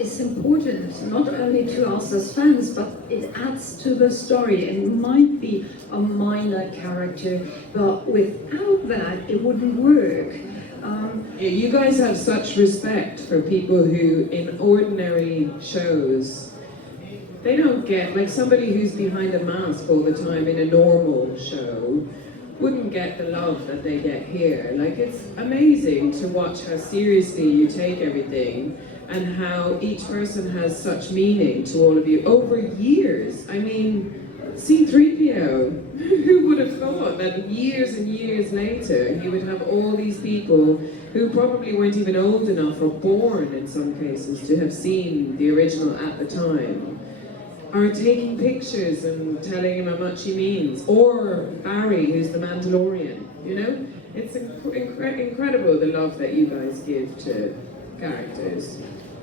is important, not only to us as fans, but it adds to the story. It might be a minor character, but without that, it wouldn't work. Yeah, you guys have such respect for people who, in ordinary shows, they don't get, like somebody who's behind a mask all the time in a normal show, wouldn't get the love that they get here. Like, it's amazing to watch how seriously you take everything and how each person has such meaning to all of you over years. I mean, C-3PO, who would have thought that years and years later he would have all these people who probably weren't even old enough or born in some cases to have seen the original at the time, are taking pictures and telling him how much he means. Or Barry, who's the Mandalorian, you know? It's incredible the love that you guys give to characters.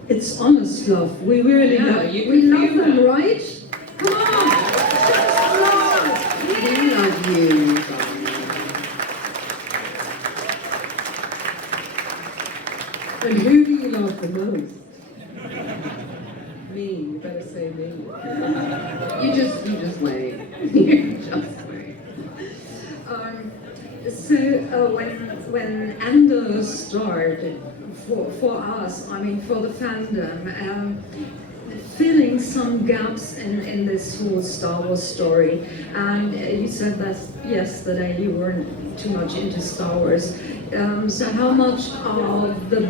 It's honest love. We really love them, right? Come on! We love you. And who do you love the most? Me, you better say me. You just wait. You just wait. So when Andor started, for us, I mean for the fandom, filling some gaps in this whole Star Wars story, and you said that yesterday you weren't too much into Star Wars. So how much of the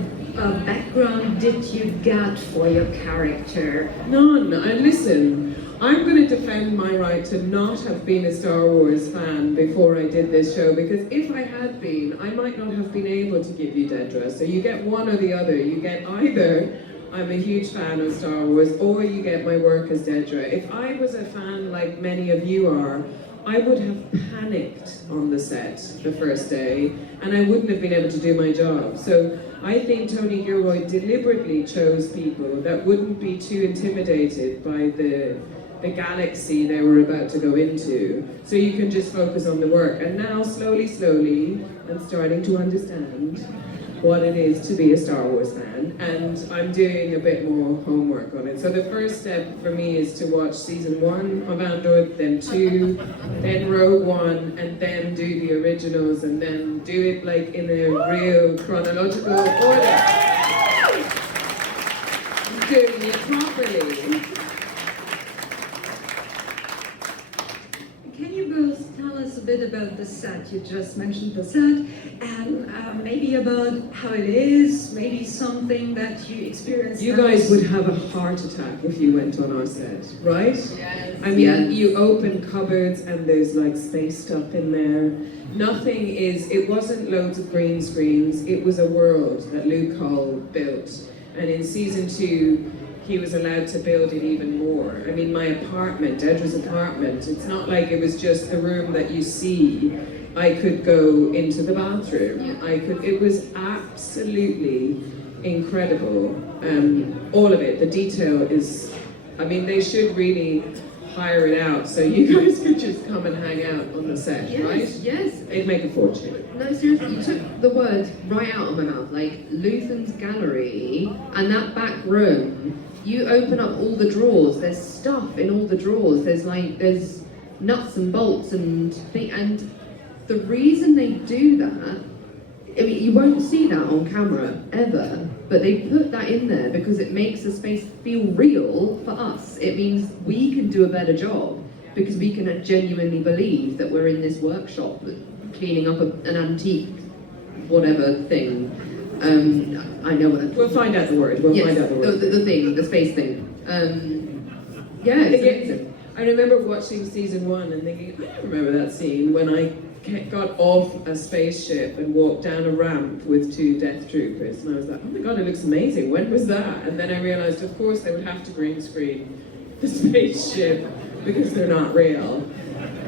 background did you get for your character? None. And listen, I'm going to defend my right to not have been a Star Wars fan before I did this show, because if I had been, I might not have been able to give you Dedra. So you get one or the other. You get either I'm a huge fan of Star Wars, or you get my work as Dedra. If I was a fan like many of you are, I would have panicked on the set the first day, and I wouldn't have been able to do my job. So I think Tony Gilroy deliberately chose people that wouldn't be too intimidated by the galaxy they were about to go into. So you can just focus on the work. And now, slowly, I'm starting to understand what it is to be a Star Wars fan, and I'm doing a bit more homework on it. So the first step for me is to watch season 1 of Andor, then 2, then Rogue One, and then do the originals, and then do it like in a real chronological order. Doing it properly. Can you both tell us a bit about the set? You just mentioned the set, and maybe about how it is, maybe something that you experienced. You guys would have a heart attack if you went on our set, right? Yes. I mean, you open cupboards and there's like space stuff in there. Nothing is, it wasn't loads of green screens, it was a world that Luke Hull built. And in season 2, he was allowed to build it even more. I mean, my apartment, Dedra's apartment, it's not like it was just the room that you see. I could go into the bathroom. It was absolutely incredible. All of it, the detail is, I mean, they should really hire it out so you guys could just come and hang out on the set, right? Yes. It'd make a fortune. No, seriously, you took the words right out of my mouth. Like, Luthen's gallery and that back room, you open up all the drawers, there's stuff in all the drawers, there's nuts and bolts and things, and the reason they do that, I mean, you won't see that on camera, ever, but they put that in there because it makes the space feel real for us. It means we can do a better job because we can genuinely believe that we're in this workshop cleaning up an antique whatever thing. I know what We'll find out the word. We'll find out the word. The thing, the space thing. Yeah, it's amazing. I remember watching season 1 and thinking, I don't remember that scene when I got off a spaceship and walked down a ramp with 2 Death Troopers, and I was like, oh my god, it looks amazing, when was that? And then I realized, of course, they would have to green screen the spaceship because they're not real.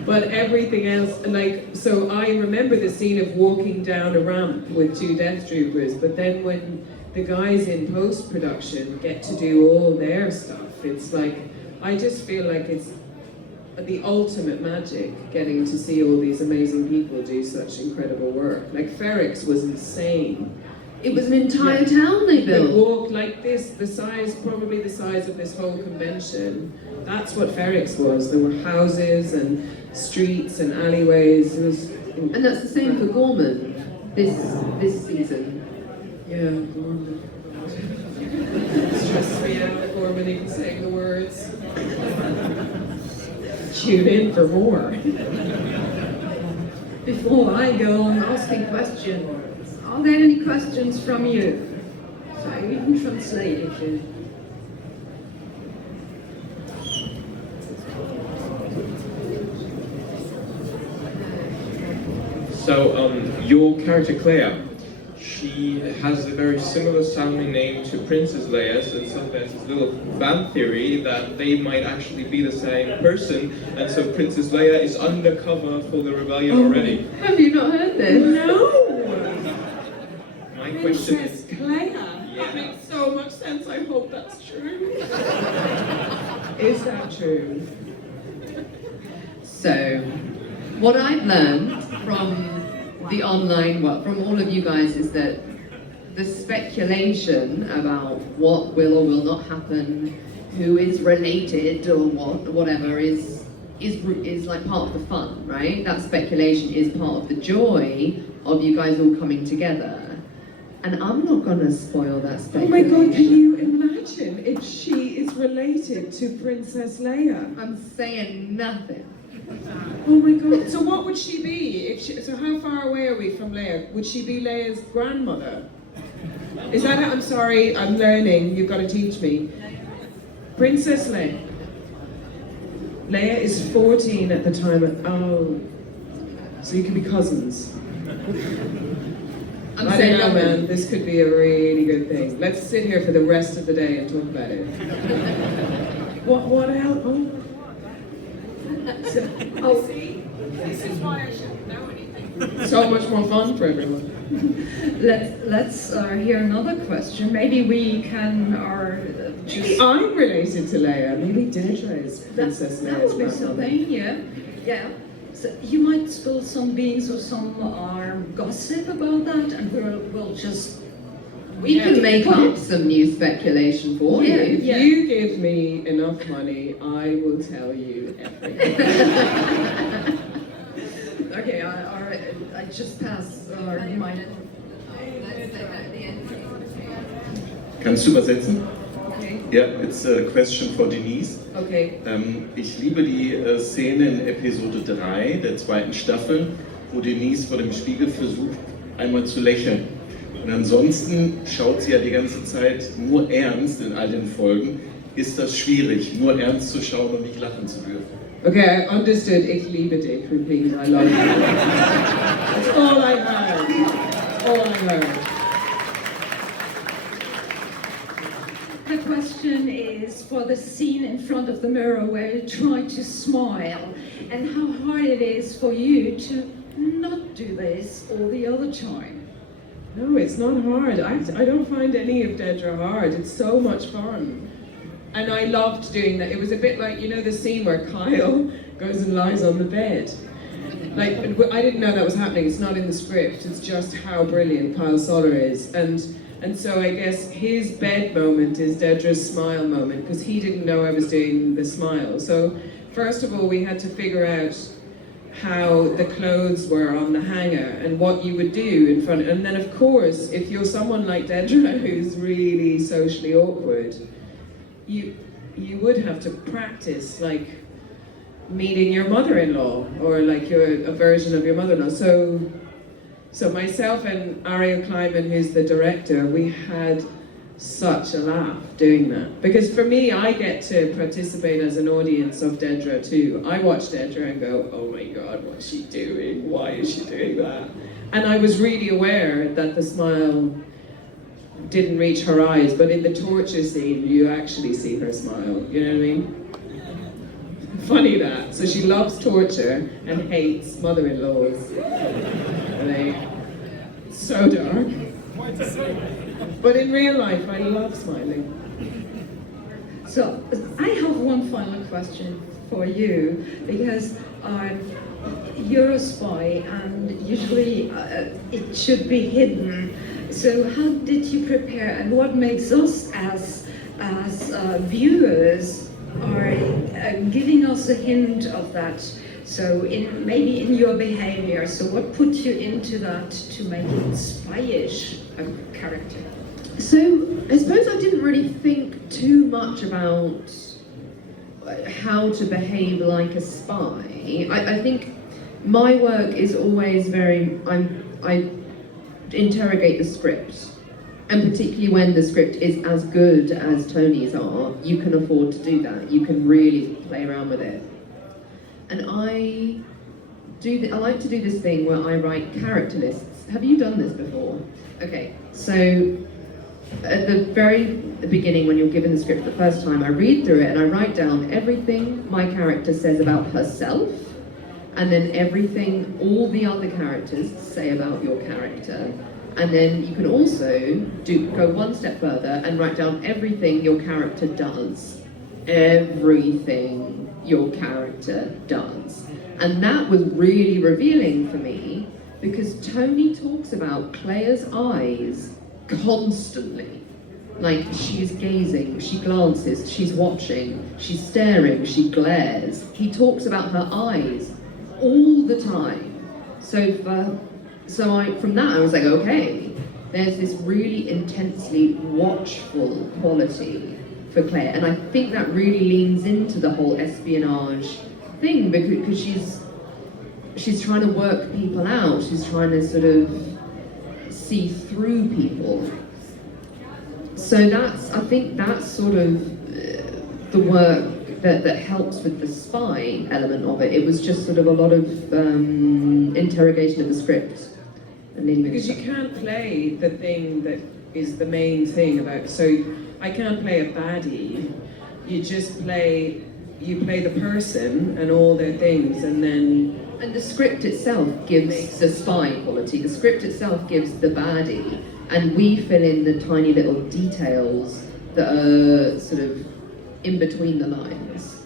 But everything else, like, so I remember the scene of walking down a ramp with 2 Death Troopers, but then when the guys in post-production get to do all their stuff, it's like, I just feel like it's the ultimate magic, getting to see all these amazing people do such incredible work. Like, Ferrix was insane It was an entire town they They built. walked like this, probably the size of this whole convention. That's what Ferrix was. There were houses and streets and alleyways. It was And that's the same for Gorman this season. yeah, Gorman. Stressed me out, Gorman even saying the words. Tune in for more. Before I go on asking questions, are there any questions from you? So you can translate if you... So, your character Kleya, she has a very similar sounding name to Princess Leia, so there's this little fan theory that they might actually be the same person, and so Princess Leia is undercover for the rebellion already. Have you not heard this? No! My question Princess is, Kleya. Yeah. That makes so much sense. I hope that's true. Is that true? So, what I've learned from the online world, from all of you guys, is that the speculation about what will or will not happen, who is related or whatever is like part of the fun, right? That speculation is part of the joy of you guys all coming together. And I'm not gonna spoil that Oh speculation. my god, can you imagine if she is related to Princess Leia? I'm saying nothing. Oh my god, so what would she be? So how far away are we from Leia? Would she be Leia's grandmother? Is that it? I'm sorry, I'm learning, you've got to teach me. Princess Leia. Leia is 14 at the time of, oh, so you could be cousins. I'm I saying don't know, nothing. man, this could be a really good thing. Let's sit here for the rest of the day and talk about it. What else? Oh. Oh, This is why I shouldn't know anything. So much more fun for everyone. let's hear another question. Maybe we can just... Maybe I'm related to Leia. Maybe Dedra is That Princess would Leia's be grandmother. something, yeah. So you might spill some beans or some gossip about that, and we'll just... We can make up some new speculation for Yeah, you. If you give me enough money, I will tell you everything. Okay, I just pass my... Kannst du übersetzen? Okay. Yeah, it's a question for Denise. Okay. Ich liebe die Szene in Episode 3 der zweiten Staffel, wo Denise vor dem Spiegel versucht, einmal zu lächeln. Und ansonsten schaut sie ja die ganze Zeit nur ernst in all den Folgen. Ist das schwierig, nur ernst zu schauen und nicht lachen zu dürfen? Okay, I understood. Ich liebe dich. Repeat, I love you. That's all I heard. That's all I heard. The question is for the scene in front of the mirror where you try to smile, and how hard it is for you to not do this all the other time. No, it's not hard. I don't find any of Dedra hard. It's so much fun. And I loved doing that. It was a bit like, you know, the scene where Kyle goes and lies on the bed. Like, I didn't know that was happening. It's not in the script. It's just how brilliant Kyle Soller is. And so I guess his bed moment is Dedra's smile moment, because he didn't know I was doing the smile. So first of all, we had to figure out how the clothes were on the hanger and what you would do in front. And then of course, if you're someone like Dedra who's really socially awkward, you would have to practice like meeting your mother-in-law or like a version of your mother-in-law. So myself and Ariel Kleiman, who's the director, we had such a laugh doing that. Because for me, I get to participate as an audience of Dedra too. I watch Dedra and go, oh my God, what's she doing? Why is she doing that? And I was really aware that the smile didn't reach her eyes, but in the torture scene, you actually see her smile, you know what I mean? Funny that. So she loves torture and hates mother-in-laws. So dark. But in real life, I love smiling. So I have one final question for you, because you're a spy, and usually it should be hidden So how did you prepare, and what makes us as viewers are giving us a hint of that? So maybe in your behavior, so what put you into that to make it spy-ish a character? So I suppose I didn't really think too much about how to behave like a spy. I think my work is always I interrogate the script, and particularly when the script is as good as Tony's are, you can afford to do that. You can really play around with it. And I like to do this thing where I write character lists. Have you done this before? Okay, so at the very beginning, when you're given the script the first time, I read through it and I write down everything my character says about herself, and then everything all the other characters say about your character. And then you can also go one step further and write down everything your character does. Everything your character does. And that was really revealing for me, because Tony talks about Kleya's eyes constantly. Like, she's gazing, she glances, she's watching, she's staring, she glares. He talks about her eyes all the time. From that I was like, okay, there's this really intensely watchful quality for Kleya, and I think that really leans into the whole espionage thing, because she's trying to work people out, she's trying to sort of see through people. So I think that's sort of the work that helps with the spy element of it. It was just sort of a lot of interrogation of the script. Because you can't play the thing that is the main thing about, so I can't play a baddie. You just play the person and all their things, and then... And the script itself gives the spy quality. The script itself gives the baddie, and we fill in the tiny little details that are sort of in between the lines.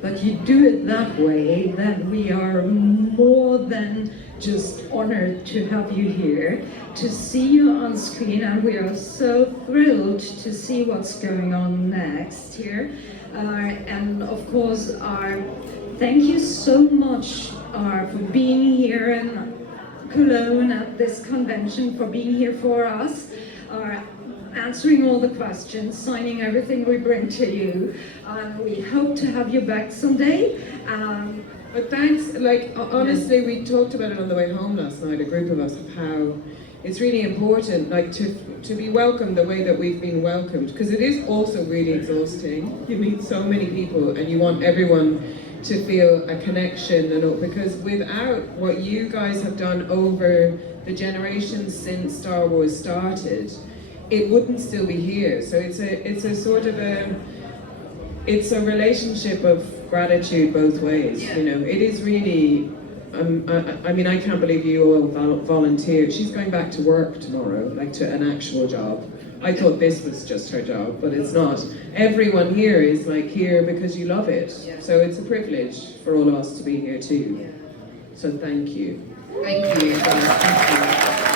But you do it that way, that we are more than just honored to have you here, to see you on screen, and we are so thrilled to see what's going on next here. And of course, thank you so much for being here in Cologne at this convention, for being here for us, answering all the questions, signing everything we bring to you. We hope to have you back someday. But thanks, like, honestly, we talked about it on the way home last night, a group of us, of how it's really important, like, to be welcomed the way that we've been welcomed, because it is also really exhausting. You meet so many people and you want everyone to feel a connection, and all, because without what you guys have done over the generations since Star Wars started, it wouldn't still be here. So it's a sort of it's a relationship of gratitude both ways. You know, it is really. I mean, I can't believe you all volunteered. She's going back to work tomorrow, like to an actual job. I thought this was just her job, but it's not. Everyone here is like here because you love it. Yeah. So it's a privilege for all of us to be here too. Yeah. So thank you. Thank you. Thank you.